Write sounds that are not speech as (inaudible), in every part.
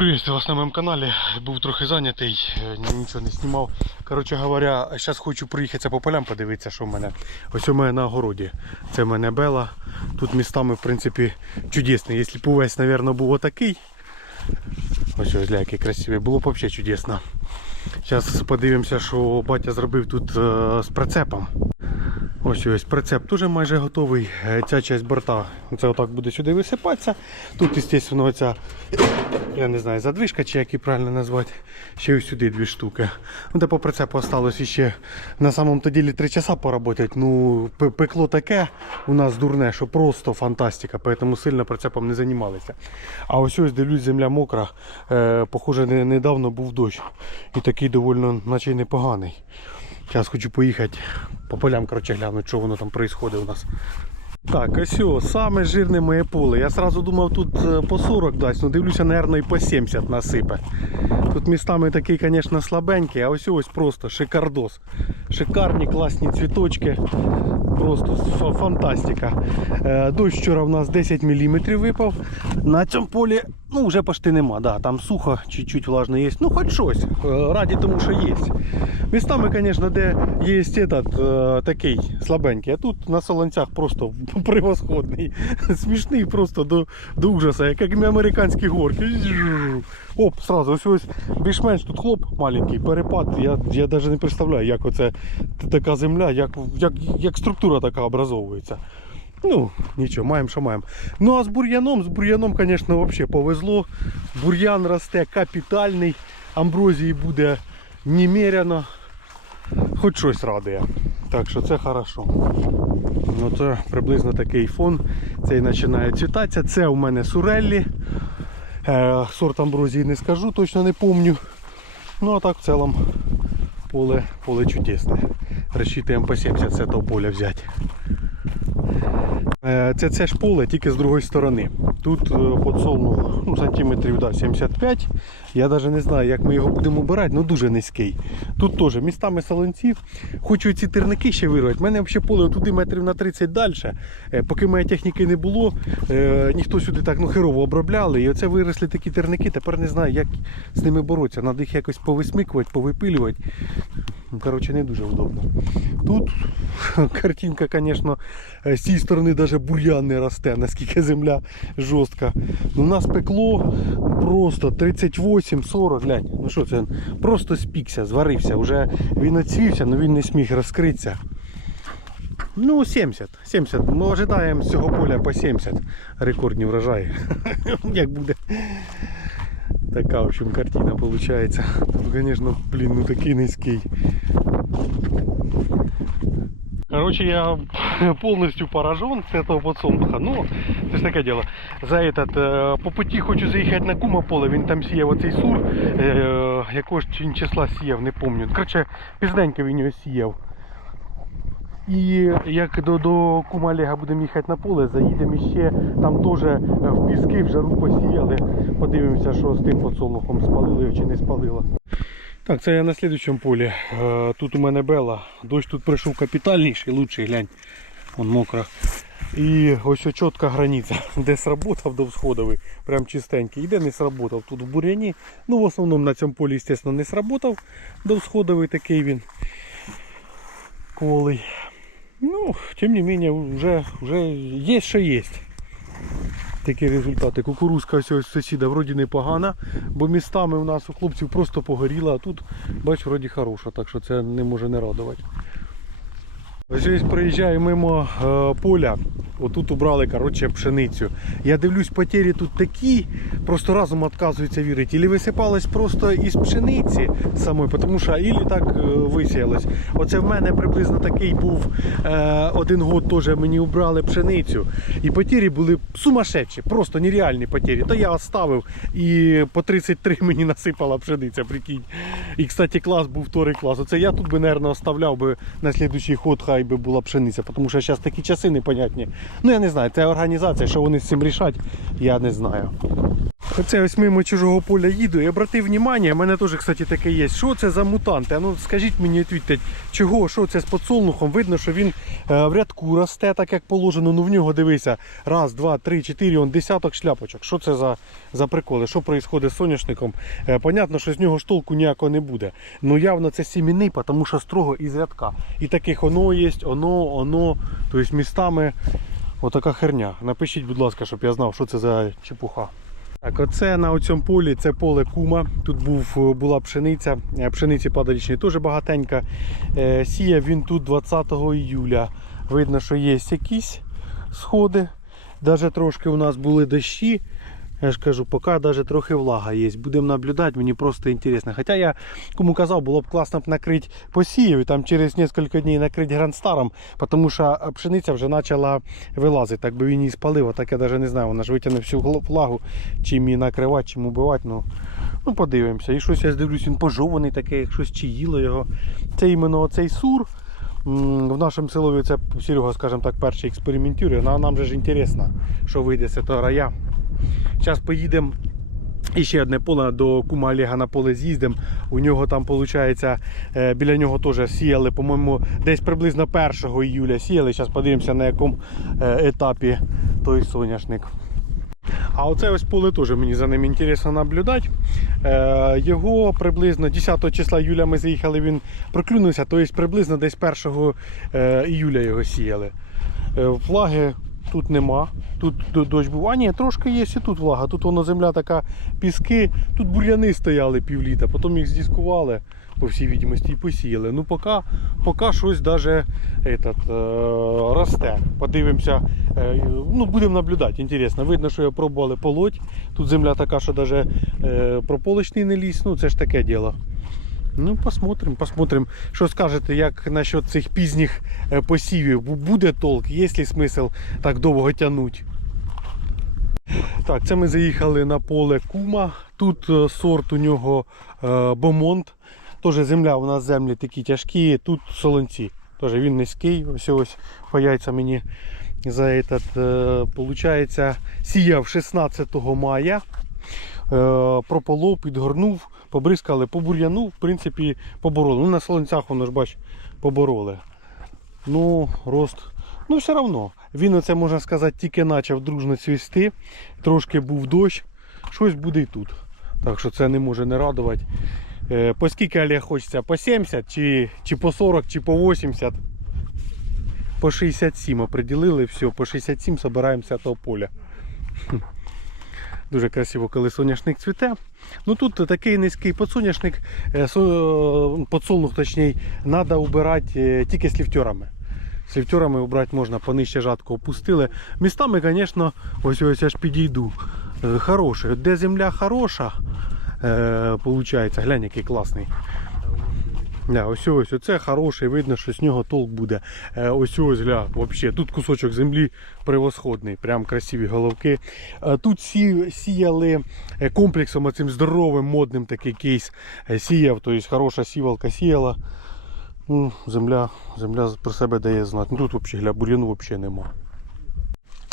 Приветствую вас на моєму каналі. Був трохи зайнятий, е, нічого не знімав. Коротше говоря, зараз хочу проїхатися по полям, подивитися, що в мене. Ось у мене на огороді. Це в мене Бела. Тут містами, в принципі, чудесно. Якщо б увесь, мабуть, був отакий. Ось ось, який красивий. Було б взагалі чудесно. Зараз подивимося, що батя зробив тут е, з прицепом. Ось ось прицеп теж майже готовий. Е, Ця часть борта це отак буде сюди висипатися. Тут, звісно, ця, я не знаю, задвижка чи як її правильно назвати. Ще ось сюди дві штуки. Ну, де по прицепу осталось ще на самому то ділі 3 часа поработати. Ну, пекло таке у нас дурне, що просто фантастика, тому сильно прицепом не займалися. А ось ось дивлюсь, земля мокра. Е, похоже, недавно був дощ. І такий доволі, наче непоганий. Зараз хочу поїхати по полям, коротше, глянути, що воно там відбувається у нас. Так, ось о, саме жирне моє поле. Я сразу думав тут е, по 40 дасть, ну дивлюся, мабуть, і по 70 насипе. Тут містами такий, звісно, слабенький, а ось ось просто шикардос. Шикарні, класні цвіточки. Просто фантастика. Е, Дощ вчора в нас 10 мм випав. На цьому полі ну, вже почти нема. Да, там сухо, чуть-чуть влажно є. Ну, хоч щось. Е, Раді тому, що є. Містами, звісно, де є этот, е, такий слабенький, а тут на солонцях просто (laughs) превосходний. (laughs) Смішний просто до, до ужаса, як американські горки. (laughs) Оп, сразу, ось ось більш-менш тут хлоп маленький, перепад. Я, я навіть не представляю, як оце така земля, як, як, як структура така образовується. Ну, нічого, маємо, що маємо. Ну а з бур'яном, з бур'яном, звісно, взагалі повезло. Бур'ян росте капітальний, амброзії буде немеряно. Хоч щось радує. Так що це хорошо. Ну це приблизно такий фон. Цей починає цвітатися. Це у мене суреллі. Е, сорт амброзії не скажу, точно не помню. Ну а так в цілому поле, поле чудесне. Розчитуємо по 70 з цього поля взяти. Е, Це, це ж поле тільки з другої сторони. Тут е, подсолнух ну, сантиметрів да, 75. Я навіть не знаю, як ми його будемо обирати, ну дуже низький. Тут теж містами солонців. Хочу ці терники ще вирвати. У мене взагалі поле туди метрів на 30 далі. Е, Поки моєї техніки не було, ніхто сюди так ну, херово обробляли. І оце виросли такі терники. Тепер не знаю, як з ними боротися. Треба їх якось повисмикувати, повипилювати. Ну, Коротше, не дуже удобно. Тут (laughs) картинка, звісно, з цієї сторони навіть бур'ян не росте, наскільки земля жорстка. Ну, у нас пекло просто 38-40, глянь. Ну що це? Просто спікся, зварився. Вже він оцвівся, але він не сміг розкритися. Ну, 70. 70. Ми ожидаємо з цього поля по 70 рекордні врожаї. Як буде. Така, в общем, картина виходить. Тут, звісно, блін, ну такий низький. Короче, я полностью поражен с этого подсолнуха. Ну, це ж таке діло. За этот, е, по путі хочу заїхати на кума поле, він там сіяв оцей сур, е, якого ж числа сіяв, не пам'ятаю. Короче, пізненько він його сіяв. І як до, до кума Олега будемо їхати на поле, заїдемо ще, там теж е, в піски в жару посіяли. Подивимося, що з тим подсолнухом спалили його чи не спалило. Так, це я на слідчому полі. Е, Тут у мене бела. Дощ тут прийшов капітальніший, лучший, глянь. Вон мокро. І ось чітка границя. (laughs) Де сработав до всходовий, прям чистенький. І де не сработав. Тут в буряні. Ну, в основному на цьому полі, звісно, не сработав до всходовий такий він. Колий. Ну, тим не менее, вже, уже є, що є. Такі результати. Кукурузка ось сусіда вроді непогана, бо містами у нас у хлопців просто погоріла, а тут, бач, вроді хороша, так що це не може не радувати. Ось проїжджаю мимо е, поля. Отут убрали коротше, пшеницю. Я дивлюсь, потері тут такі, просто разом відказується вірити. Ілі висипалось просто із пшениці самої, тому що ілі так е, висіялось. Оце в мене приблизно такий був е, один год теж мені убрали пшеницю. І потері були сумасшедші, просто нереальні потері. То я оставив і по 33 (laughs) мені насипала пшениця, прикинь. І, кстати, клас був вторий клас. Оце я тут би, мабуть, оставляв би на слідуючий ход, хай хай би була пшениця, тому що зараз такі часи непонятні. Ну я не знаю, це організація, що вони з цим рішать, я не знаю. Оце ось мимо чужого поля їду і обратив увагу, в мене теж, кстати, таке є. Що це за мутанти? Ну скажіть мені, відповідь, чого, що це з подсолнухом? Видно, що він е, в рядку росте, так як положено. Ну в нього дивися. Раз, два, три, чотири, он десяток шляпочок. Що це за, за приколи? Що відбувається з соняшником? Е, понятно, що з нього ж толку ніякого не буде. Ну явно це сімінний, тому що строго із рядка. І таких оно є, оно, оно. Тобто містами отака херня. Напишіть, будь ласка, щоб я знав, що це за чепуха. Так, оце на цьому полі це поле кума. Тут був, була пшениця. Е, Пшениці падалічної теж багатенька. Е, Сіяв він тут 20 іюля. Видно, що є якісь сходи. Навіть трошки у нас були дощі. Я ж кажу, поки навіть трохи влага є. Будемо наблюдати, мені просто інтересно. Хоча я кому казав, було б класно б накрити посіяв і там через кілька днів накрити грандстаром, тому що пшениця вже почала вилазити, так би він її спалив, а так я навіть не знаю, вона ж витягне всю влагу, чим її накривати, чим убивати. Ну, ну подивимося. І щось я дивлюсь, він пожований такий, як щось чи їло його. Це іменно оцей сур. В нашому селові це Серега, скажімо так, перший експериментує. Нам же ж інтересно, що вийде з цього рая. Зараз поїдемо ще одне поле до кума Олега на поле з'їздимо. У нього там, виходить, біля нього теж сіяли, по-моєму, десь приблизно 1 іюля сіяли. Зараз подивимося, на якому е, етапі той соняшник. А оце ось поле теж мені за ним інтересно наблюдати. Е, його приблизно 10 числа іюля ми заїхали, він проклюнувся, тобто приблизно десь 1 е, іюля його сіяли. Е, влаги тут нема. Тут дощ був. А ні, трошки є і тут влага. Тут воно земля така піски. Тут бур'яни стояли півліта, потім їх здіскували, по всій відомості, і посіяли. Ну поки, поки щось даже этот, е, росте. Подивимося. Е, ну, будемо наблюдати. Інтересно. Видно, що його пробували полоть. Тут земля така, що навіть е, прополочний не ліз. Ну це ж таке діло. Ну, посмотрим, посмотрим. Що скажете, як насчет цих пізніх е, посівів? Буде толк, є ли смисл так довго тягнути? Так, це ми заїхали на поле кума. Тут е, сорт у нього е, бомонт. Теж земля у нас землі такі тяжкі, тут солонці. Теж він низький, ось ось по яйця мені за этот, получається, сіяв 16 мая. Е, прополов, підгорнув, побризкали по бур'яну, в принципі, побороли. Ну, на солонцях воно ж бач, побороли. Ну, рост. Ну, все одно. Він оце, можна сказати, тільки почав дружно цвісти. Трошки був дощ. Щось буде і тут. Так що це не може не радувати. Е, по скільки Олег хочеться? По 70, чи, чи по 40, чи по 80. По 67 определили, все, по 67 збираємося того поля. Дуже красиво, коли соняшник цвіте. Ну тут такий низький подсоняшник, е, со- подсолнух точніше, треба убирати е, тільки з ліфтерами. З ліфтерами убрати можна, понижче жатко опустили. Містами, звісно, ось ось аж підійду. Хороший. Де земля хороша, е, виходить, глянь, який класний. Да, ось ось, оце хороший, видно, що з нього толк буде. Е, ось ось, гля, вообще, тут кусочок землі превосходний, прям красиві головки. Е, тут сі, сіяли е, комплексом оцим здоровим, модним такий кейс сіяв, тобто хороша сівалка сіяла. Ну, земля, земля про себе дає знати. Ну, тут взагалі бур'яну взагалі нема.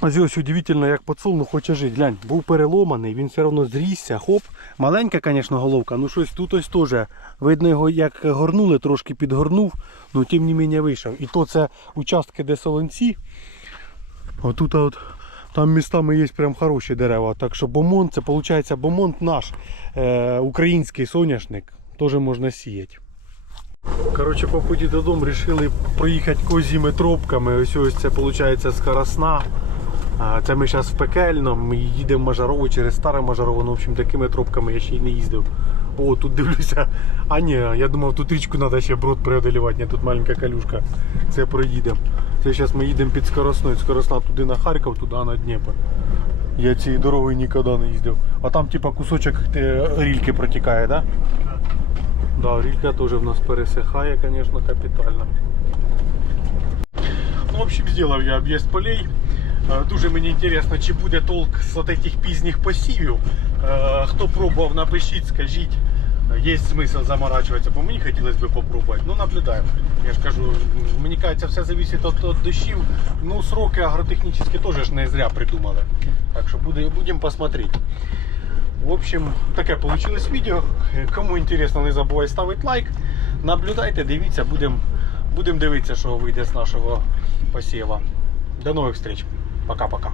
Ось ось удивительно, як подсолнух хоче жити. Глянь, був переломаний, він все одно зрісся. Хоп. Маленька, звісно, головка, ну щось тут ось теж. Видно його, як горнули, трошки підгорнув, ну тим не менше вийшов. І то це участки, де солонці. Отут от, там містами є прям хороші дерева. Так що бомонт, це виходить бомонт наш, е, український соняшник, теж можна сіяти. Коротше, по путі додому вирішили проїхати козіми тропками. Ось ось це виходить скоросна. А, Це ми зараз в пекельно, ми їдемо в Мажарово через старе Мажарово, ну, в общем, такими тропками я ще й не їздив. О, тут дивлюся. А ні, я думав, тут річку треба ще брод преодолівати, ні, тут маленька калюшка. Це проїдемо. Це зараз ми їдемо під скоросною, скоросна туди на Харків, туди на Дніпро. Я цією дорогою ніколи не їздив. А там типа кусочок е, рільки протікає, так? Да? Да, рілька теж в нас пересихає, звісно, капітально. Ну, в общем, зробив я об'їзд полей. Е, Дуже мені цікаво, чи буде толк з от этих пізніх посівів. Е, Хто пробував, напишіть, скажіть. Є смисл заморачуватися, бо мені хотілося б попробувати. Ну, наблюдаємо. Я ж кажу, мені кажеться, все залежить від, дощів. Ну, сроки агротехнічні теж не зря придумали. Так що буде, будемо посмотрети. В общем, таке вийшло відео. Кому інтересно, не забувай ставити лайк. Наблюдайте, дивіться, будемо будем дивитися, що вийде з нашого посіва. До нових встреч. Пока-пока.